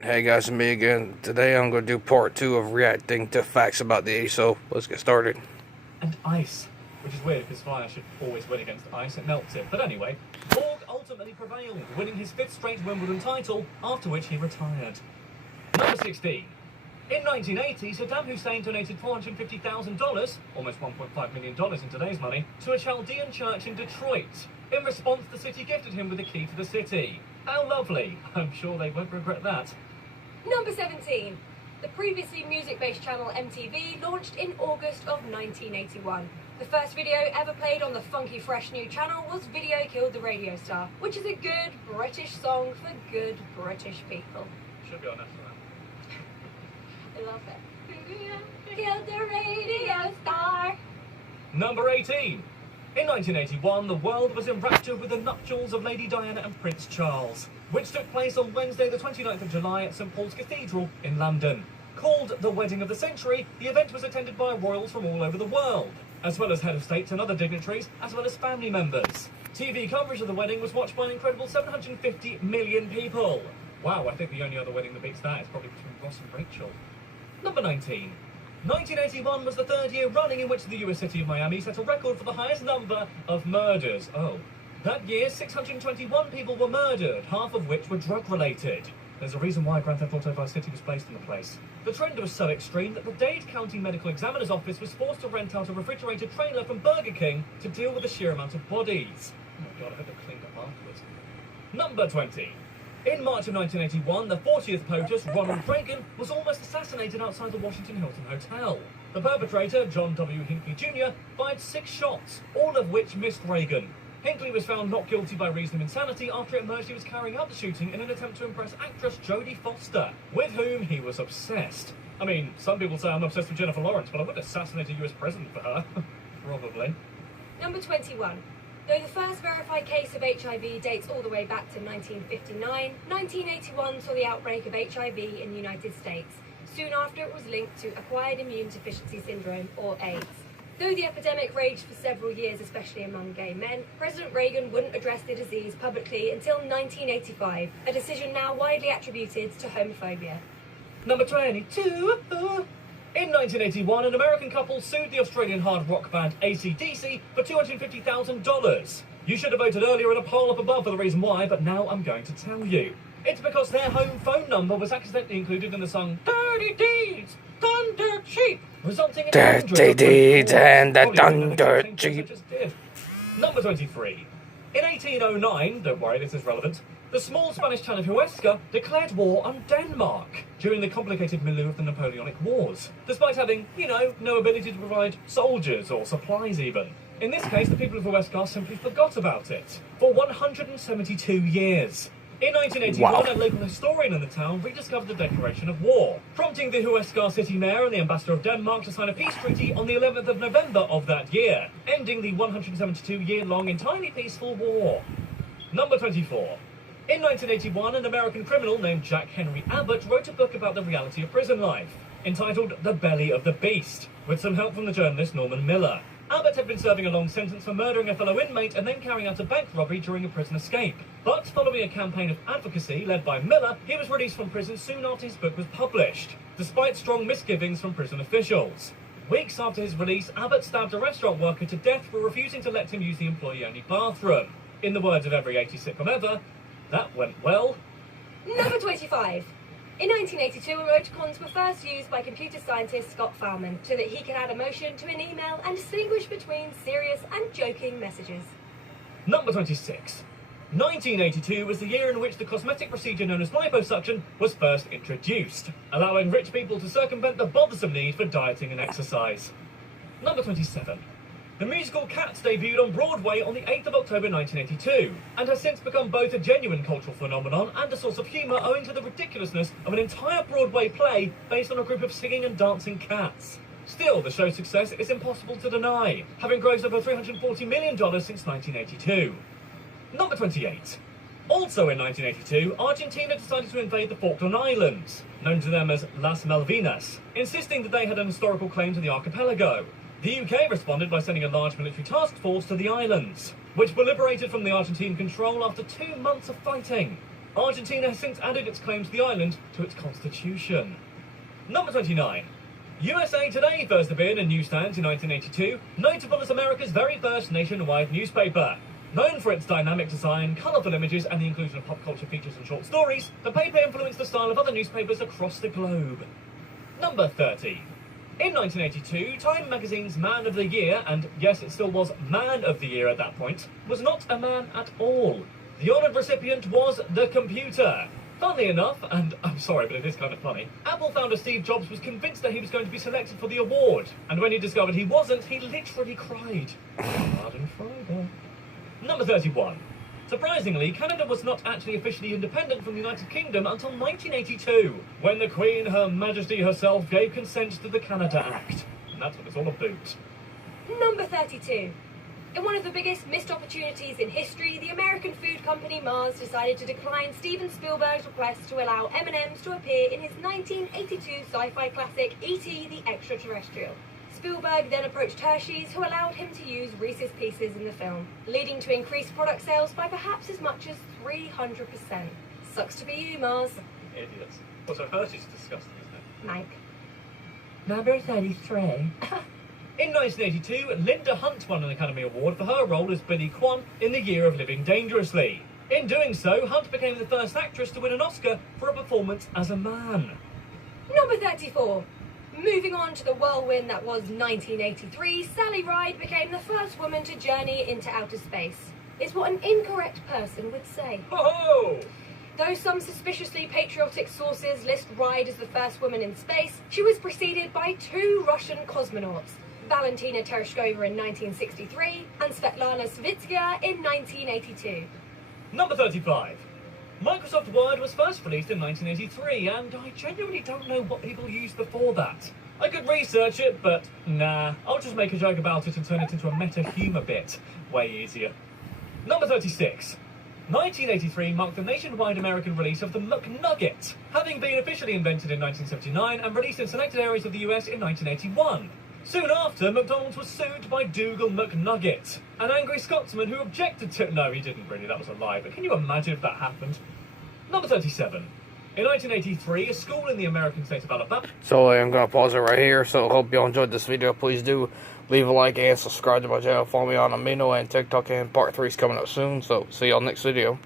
Hey guys, it's me again. Today I'm going to do part 2 of reacting to facts about the 80s, so let's get started. And ice, which is weird because fire should always win against ice, it melts it. But anyway, Borg ultimately prevailed, winning his 5th straight Wimbledon title, after which he retired. Number 16. In 1980, Saddam Hussein donated $450,000, almost $1.5 million in today's money, to a Chaldean church in Detroit. In response, the city gifted him with a key to the city. How lovely. I'm sure they won't regret that. Number 17. The previously music-based channel MTV launched in August of 1981. The first video ever played on the funky fresh new channel was Video Killed the Radio Star, which is a good British song for good British people. Should be on national anthem. I love it. Killed the radio star. Number 18. In 1981, the world was enraptured with the nuptials of Lady Diana and Prince Charles, which took place on Wednesday the 29th of July at St Paul's Cathedral in London. Called the Wedding of the Century, the event was attended by royals from all over the world, as well as head of states and other dignitaries, as well as family members. TV coverage of the wedding was watched by an incredible 750 million people. Wow, I think the only other wedding that beats that is probably between Ross and Rachel. Number 19. 1981 was the 3rd year running in which the US city of Miami set a record for the highest number of murders. That year, 621 people were murdered, half of which were drug-related. There's a reason why Grand Theft Auto Vice City was based in the place. The trend was so extreme that the Dade County Medical Examiner's Office was forced to rent out a refrigerated trailer from Burger King to deal with the sheer amount of bodies. Oh my god, I hope they cleaned up afterwards. Number 20. In March of 1981, the 40th POTUS, Ronald Reagan, was almost assassinated outside the Washington Hilton Hotel. The perpetrator, John W. Hinckley Jr., fired 6 shots, all of which missed Reagan. Hinckley was found not guilty by reason of insanity after it emerged he was carrying out the shooting in an attempt to impress actress Jodie Foster, with whom he was obsessed. I mean, some people say I'm obsessed with Jennifer Lawrence, but I wouldn't assassinate a US president for her. Probably. Number 21. Though the first verified case of HIV dates all the way back to 1959, 1981 saw the outbreak of HIV in the United States. Soon after, it was linked to acquired immune deficiency syndrome, or AIDS. Though the epidemic raged for several years, especially among gay men, President Reagan wouldn't address the disease publicly until 1985, a decision now widely attributed to homophobia. Number 22. In 1981, an American couple sued the Australian hard rock band AC/DC for $250,000. You should have voted earlier in a poll up above for the reason why, but now I'm going to tell you. It's because their home phone number was accidentally included in the song Dirty Deeds, Done Dirt Cheap, resulting in Dirty Deeds and the Done Dirt Cheap. Number 23. In 1809, don't worry, this is relevant, the small Spanish town of Huesca declared war on Denmark during the complicated milieu of the Napoleonic Wars, despite having, no ability to provide soldiers or supplies even. In this case, the people of Huesca simply forgot about it for 172 years. In 1981, Wow. a local historian in the town rediscovered the declaration of war, prompting the Huesca city mayor and the ambassador of Denmark to sign a peace treaty on the 11th of November of that year, ending the 172-year-long entirely peaceful war. Number 24. In 1981, an American criminal named Jack Henry Abbott wrote a book about the reality of prison life, entitled The Belly of the Beast, with some help from the journalist Norman Miller. Abbott had been serving a long sentence for murdering a fellow inmate and then carrying out a bank robbery during a prison escape. But following a campaign of advocacy led by Miller, he was released from prison soon after his book was published, despite strong misgivings from prison officials. Weeks after his release, Abbott stabbed a restaurant worker to death for refusing to let him use the employee-only bathroom. In the words of every 80s sitcom ever, that went well. Number 25. In 1982, emoticons were first used by computer scientist Scott Fahlman so that he could add emotion to an email and distinguish between serious and joking messages. Number 26. 1982 was the year in which the cosmetic procedure known as liposuction was first introduced, allowing rich people to circumvent the bothersome need for dieting and exercise. Number 27. The musical Cats debuted on Broadway on the 8th of October 1982, and has since become both a genuine cultural phenomenon and a source of humour owing to the ridiculousness of an entire Broadway play based on a group of singing and dancing cats. Still, the show's success is impossible to deny, having grossed over $340 million since 1982. Number 28. Also in 1982, Argentina decided to invade the Falkland Islands, known to them as Las Malvinas, insisting that they had an historical claim to the archipelago. The UK responded by sending a large military task force to the islands, which were liberated from the Argentine control after 2 months of fighting. Argentina has since added its claim to the island to its constitution. Number 29. USA Today first appeared in newsstands in 1982, notable as America's very first nationwide newspaper. Known for its dynamic design, colourful images, and the inclusion of pop culture features and short stories, the paper influenced the style of other newspapers across the globe. Number 30. In 1982, Time magazine's Man of the Year, and yes, it still was Man of the Year at that point, was not a man at all. The honoured recipient was the computer. Funnily enough, and I'm sorry, but it is kind of funny, Apple founder Steve Jobs was convinced that he was going to be selected for the award, and when he discovered he wasn't, he literally cried. Pardon Friday. Number 31. Surprisingly, Canada was not actually officially independent from the United Kingdom until 1982, when the Queen, Her Majesty herself, gave consent to the Canada Act. And that's what it's all about. Number 32. In one of the biggest missed opportunities in history, the American food company Mars decided to decline Steven Spielberg's request to allow M&Ms to appear in his 1982 sci-fi classic E.T. the Extraterrestrial. Spielberg then approached Hershey's, who allowed him to use Reese's Pieces in the film, leading to increased product sales by perhaps as much as 300%. Sucks to be you, Mars. Idiots. Also, Hershey's disgusting, isn't it? Mike. Number 33. In 1982, Linda Hunt won an Academy Award for her role as Billy Kwan in The Year of Living Dangerously. In doing so, Hunt became the first actress to win an Oscar for a performance as a man. Number 34. Moving on to the whirlwind that was 1983, Sally Ride became the first woman to journey into outer space. It's what an incorrect person would say. Ho-ho! Though some suspiciously patriotic sources list Ride as the first woman in space, she was preceded by 2 Russian cosmonauts, Valentina Tereshkova in 1963 and Svetlana Savitskaya in 1982. Number 35. Microsoft Word was first released in 1983, and I genuinely don't know what people used before that. I could research it, but nah, I'll just make a joke about it and turn it into a meta-humour bit. Way easier. Number 36. 1983 marked the nationwide American release of the McNugget, having been officially invented in 1979 and released in selected areas of the US in 1981. Soon after, McDonald's was sued by Dougal McNugget, an angry Scotsman who objected to... No, he didn't really, that was a lie, but can you imagine if that happened? Number 37. In 1983, a school in the American state of Alabama... So I'm going to pause it right here. So hope you all enjoyed this video. Please do leave a like and subscribe to my channel. Follow me on Amino and TikTok, and part 3 is coming up soon. So see y'all next video.